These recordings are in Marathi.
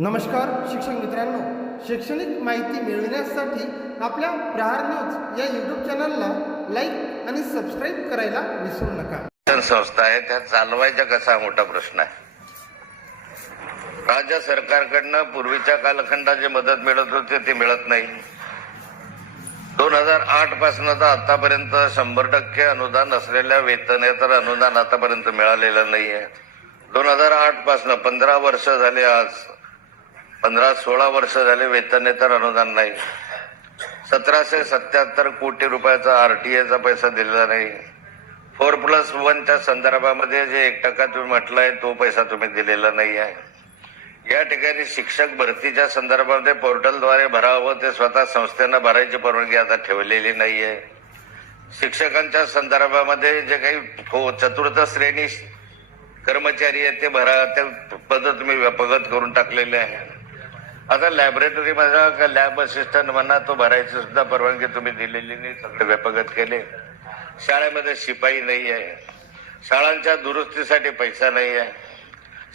नमस्कार शिक्षक मित्रांनो शैक्षणिक माहिती मिळविण्यासाठी आपल्या प्रहार न्यूज या युट्यूब चॅनलला लाईक आणि सबस्क्राईब करायला विसरू नका संस्था आहे त्या चालवायचा कसा मोठा प्रश्न आहे राज्य सरकारकडनं पूर्वीच्या कालखंडात जे मदत मिळत होते ती मिळत नाही दोन हजार आठ पासून तर आतापर्यंत शंभर टक्के अनुदान असलेल्या तर अनुदान आतापर्यंत मिळालेलं नाहीये दोन हजार आठ पासून पंधरा वर्ष झाले आज पंधरा सोळा वर्ष झाले तर अनुदान नाही सतराशे सत्याहत्तर कोटी रुपयाचा आरटीएचा पैसा दिलेला नाही फोर प्लस वनच्या संदर्भामध्ये जे एक टक्का तुम्ही म्हटलाय तो पैसा तुम्ही दिलेला नाही आहे या ठिकाणी शिक्षक भरतीच्या संदर्भामध्ये पोर्टलद्वारे भरावं ते स्वतः संस्थेनं भरायची परवानगी आता ठेवलेली नाही आहे शिक्षकांच्या संदर्भामध्ये जे काही चतुर्थ श्रेणी कर्मचारी आहेत ते भरा ते पद तुम्ही व्यपगत करून टाकलेले आहे आता लॅबोरेटरी मध्ये लॅब असिस्टंट म्हणा तो भरायची सुद्धा परवानगी तुम्ही दिलेली नाही सगळे व्यापगत केले शाळेमध्ये शिपाई नाही आहे शाळांच्या दुरुस्तीसाठी पैसा नाही आहे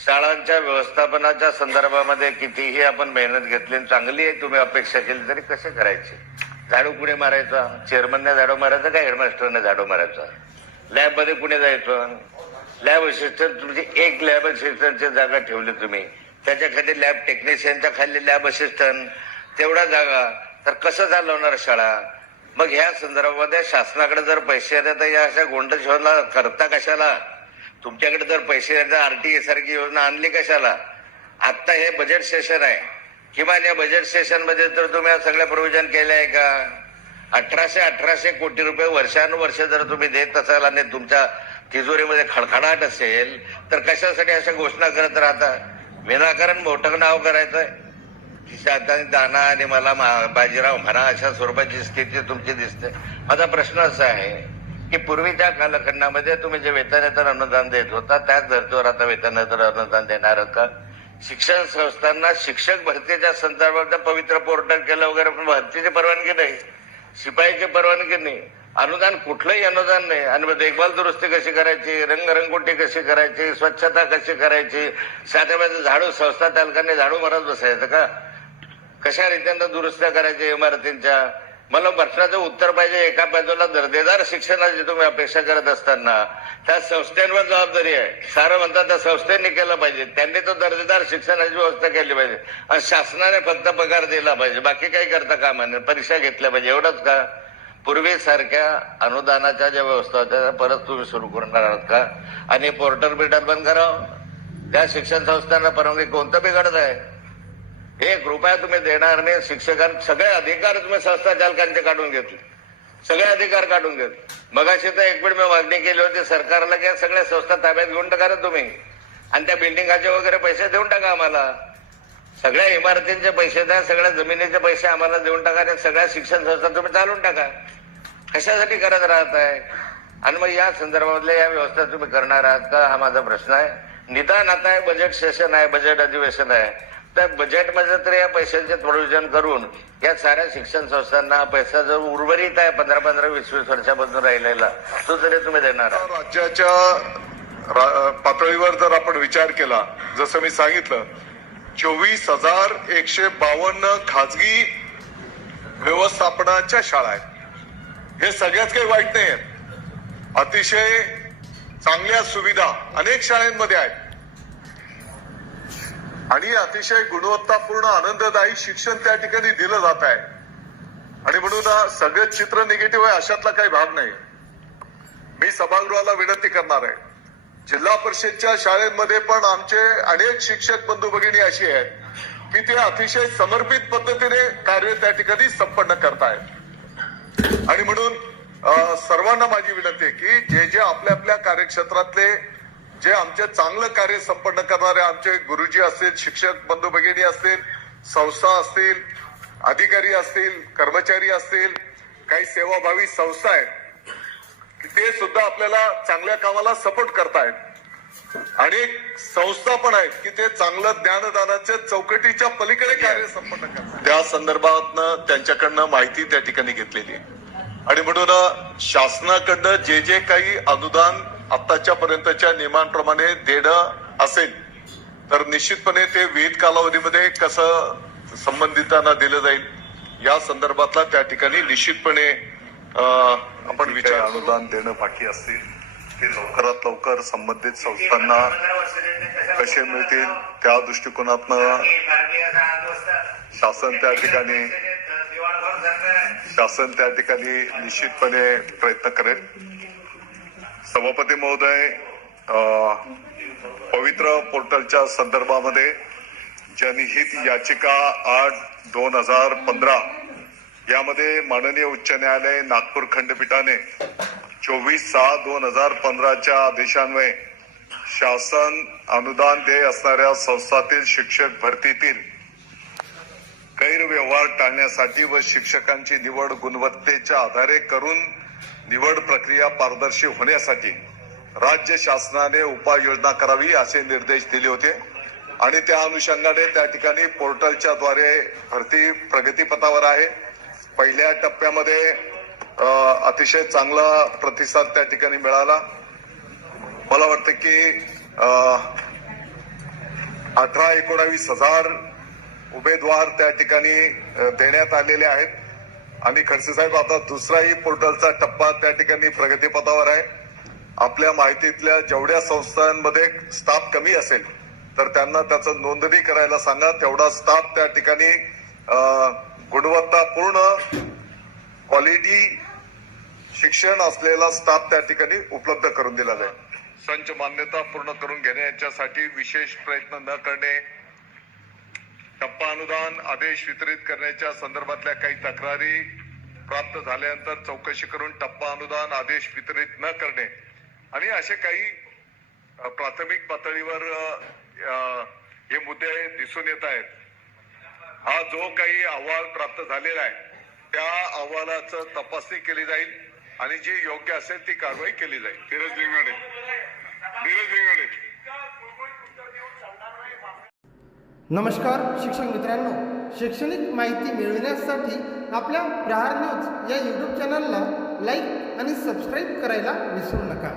शाळांच्या व्यवस्थापनाच्या संदर्भामध्ये कितीही आपण मेहनत घेतली चांगली आहे तुम्ही अपेक्षा केली तरी कसे करायचे झाडू कुणी मारायचा चेअरमनने झाडू मारायचा का हेडमास्टरने झाडू मारायचा लॅबमध्ये कुणी जायचं लॅब असिस्टंट तुमची एक लॅब असिस्टंटची जागा ठेवली तुम्ही त्याच्याखाली लॅब टेक्निशियनच्या खाली लॅब असिस्टंट तेवढा जागा तर कसं चालवणार शाळा मग ह्या संदर्भामध्ये शासनाकडे जर पैसे तर या अशा शोधला करता कशाला तुमच्याकडे जर पैसे आरटीए सारखी योजना आणली कशाला आत्ता हे बजेट सेशन आहे किमान या बजेट सेशन मध्ये तर तुम्ही सगळ्या प्रोव्हिजन केले आहे का अठराशे अठराशे कोटी रुपये वर्षानुवर्ष जर तुम्ही देत असाल आणि तुमच्या तिजोरीमध्ये खडखडाट असेल तर कशासाठी अशा घोषणा करत राहता विनाकारण मोठं नाव करायचंय आता दाना आणि मला बाजीराव म्हणा अशा स्वरूपाची स्थिती तुमची दिसते माझा प्रश्न असा आहे की पूर्वीच्या कालखंडामध्ये तुम्ही जे वेतनेतर अनुदान देत होता त्याच धर्तीवर आता वेतनेतर अनुदान देणार का शिक्षण संस्थांना शिक्षक भरतीच्या संदर्भात पवित्र पोर्टल केलं वगैरे पण भरतीची परवानगी नाही शिपाईची परवानगी नाही अनुदान कुठलंही अनुदान नाही आणि मग देखभाल दुरुस्ती कशी करायची रंगरंगोटी कशी करायची स्वच्छता कशी करायची साध्या झाडू संस्था तालुक्याने झाडू मारत बसायचं का कशा रीतीनं दुरुस्त्या करायच्या इमारतींच्या मला प्रश्नाचं उत्तर पाहिजे एका बाजूला दर्जेदार शिक्षणाची तुम्ही अपेक्षा करत असताना त्या संस्थेवर जबाबदारी आहे सारं म्हणतात त्या संस्थेने केलं पाहिजे त्यांनी तो दर्जेदार शिक्षणाची व्यवस्था केली पाहिजे आणि शासनाने फक्त पगार दिला पाहिजे बाकी काही करता कामा नाही परीक्षा घेतल्या पाहिजे एवढंच का पूर्वीसारख्या अनुदानाच्या ज्या व्यवस्था होत्या त्या परत तुम्ही सुरू करणार आहात का आणि पोर्टल बिटर बंद करावं त्या शिक्षण संस्थांना परवानगी कोणतं बिघडत आहे एक रुपया तुम्ही देणार नाही शिक्षकांना सगळे अधिकार तुम्ही संस्था चालकांचे काढून घेतले सगळे अधिकार काढून घेतले मगाशी तर एक वेळ मी मागणी केली होती सरकारला की सगळ्या संस्था ताब्यात घेऊन टाका तुम्ही आणि त्या बिल्डिंगाचे वगैरे पैसे देऊन टाका आम्हाला सगळ्या इमारतींचे पैसे द्या सगळ्या जमिनीचे पैसे आम्हाला देऊन टाका आणि सगळ्या शिक्षण संस्था तुम्ही चालून टाका कशासाठी करत राहत आहे आणि मग या संदर्भातल्या या व्यवस्था तुम्ही करणार आहात का हा माझा प्रश्न आहे निदान आता आहे बजेट सेशन आहे बजेट अधिवेशन आहे त्या बजेटमध्ये तर या पैशांचे प्रयोजन करून या साऱ्या शिक्षण संस्थांना पैसा जो उर्वरित आहे पंधरा पंधरा वीस वीस वर्षापासून राहिलेला तो तरी तुम्ही देणार राज्याच्या पातळीवर जर आपण विचार केला जसं मी सांगितलं चोवीस हजार एकशे बावन्न खाजगी व्यवस्थापनाच्या शाळा आहेत हे सगळ्यात काही वाईट नाही आहेत अतिशय चांगल्या सुविधा अनेक शाळांमध्ये आहेत आणि अतिशय गुणवत्तापूर्ण आनंददायी शिक्षण त्या ठिकाणी दिलं जात आहे आणि म्हणून सगळं चित्र निगेटिव्ह आहे अशातला काही भाग नाही मी सभागृहाला विनंती करणार आहे जिल्हा परिषदच्या शाळेमध्ये पण आमचे अनेक शिक्षक बंधू भगिनी अशी आहेत की ते अतिशय समर्पित पद्धतीने कार्य त्या ठिकाणी संपन्न करतायत आणि म्हणून सर्वांना माझी विनंती आहे की जे जे आपल्या आपल्या कार्यक्षेत्रातले जे आमचे चांगलं कार्य संपन्न करणारे आमचे गुरुजी असतील शिक्षक बंधू भगिनी असतील संस्था असतील अधिकारी असतील कर्मचारी असतील काही सेवाभावी संस्था आहेत आपल्याला चांगल्या कामाला सपोर्ट करतायत आणि संस्था पण आहेत की ते चांगलं ज्ञानदानाच्या चौकटीच्या पलीकडे कार्य संपन्न करतात त्या संदर्भातनं त्यांच्याकडनं माहिती त्या ठिकाणी घेतलेली आणि म्हणून शासनाकडनं जे जे काही अनुदान आताच्या पर्यंतच्या नियमांप्रमाणे देणं असेल तर निश्चितपणे ते विविध कालावधीमध्ये कसं संबंधितांना दिलं जाईल या संदर्भातला त्या ठिकाणी निश्चितपणे आपण विचार अनुदान देणं बाकी असतील ते लवकरात लवकर संबंधित संस्थांना कसे मिळतील त्या दृष्टिकोनातनं शासन त्या ठिकाणी शासन त्या ठिकाणी निश्चितपणे प्रयत्न करेल सभापती महोदय पवित्र पोर्टलच्या संदर्भामध्ये जनहित याचिका आठ दोन हजार पंधरा यामध्ये माननीय उच्च न्यायालय नागपूर खंडपीठाने चोवीस सहा दोन हजार पंधराच्या आदेशान्वये शासन अनुदान देय असणाऱ्या संस्थातील शिक्षक भरतीतील गैरव्यवहार टाळण्यासाठी व शिक्षकांची निवड गुणवत्तेच्या आधारे करून निवड प्रक्रिया पारदर्शी होण्यासाठी राज्य शासनाने उपाययोजना करावी असे निर्देश दिले होते आणि त्या अनुषंगाने त्या ठिकाणी पोर्टलच्या द्वारे भरती प्रगतीपथावर आहे पहिल्या टप्प्यामध्ये अतिशय चांगला प्रतिसाद त्या ठिकाणी मिळाला मला वाटतं की अठरा एकोणावीस हजार उमेदवार त्या ठिकाणी देण्यात आलेले आहेत आणि खडसे साहेब आता दुसराही पोर्टलचा टप्पा त्या ठिकाणी प्रगतीपथावर आहे आपल्या माहितीतल्या जेवढ्या संस्थांमध्ये स्टाफ कमी असेल तर त्यांना त्याचं नोंदणी करायला सांगा तेवढा स्टाफ त्या ठिकाणी गुणवत्तापूर्ण क्वालिटी शिक्षण असलेला स्टाफ त्या ठिकाणी उपलब्ध करून दिला जाईल संच मान्यता पूर्ण करून घेणे याच्यासाठी विशेष प्रयत्न न करणे टप्पा अनुदान आदेश वितरित करण्याच्या संदर्भातल्या काही तक्रारी प्राप्त झाल्यानंतर चौकशी करून टप्पा अनुदान आदेश वितरित न करणे आणि असे काही प्राथमिक पातळीवर हे मुद्दे दिसून येत आहेत हा जो काही अहवाल प्राप्त झालेला आहे त्या अहवालाचं तपासणी केली जाईल आणि जी योग्य असेल ती कारवाई केली जाईल धीरज लिंगाडे धीरज लिंगाडे नमस्कार शिक्षक मित्रांनो शैक्षणिक माहिती मिळविण्यासाठी आपल्या प्रहार न्यूज या यूट्यूब चॅनलला लाईक आणि सबस्क्राईब करायला विसरू नका